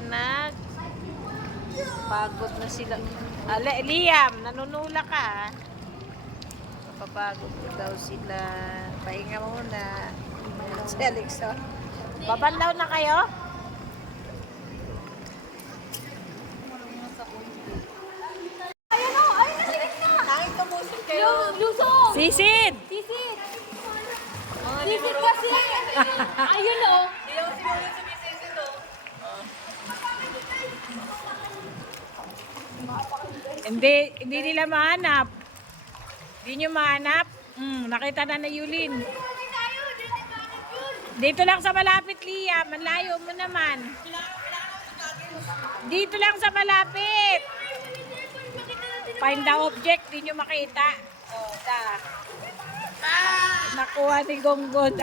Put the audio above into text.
sila pagod na sila. Liam, nanunula ka. Papagod na daw sila. Pahinga muna. Si Alexa. Babanlaw na kayo? Ayun o! Ayun na silis na! Nangit tumusok kayo. Lusong! Sisid! Sisit! Sisit kasi! Ayun o! Hindi nila mahanap. Hindi nyo mahanap. Nakita na Yulin. Dito lang sa malapit, Liam. Malayo mo naman. Dito lang sa malapit. Find the object. Hindi nyo makita. Nakuha ni Gonggon.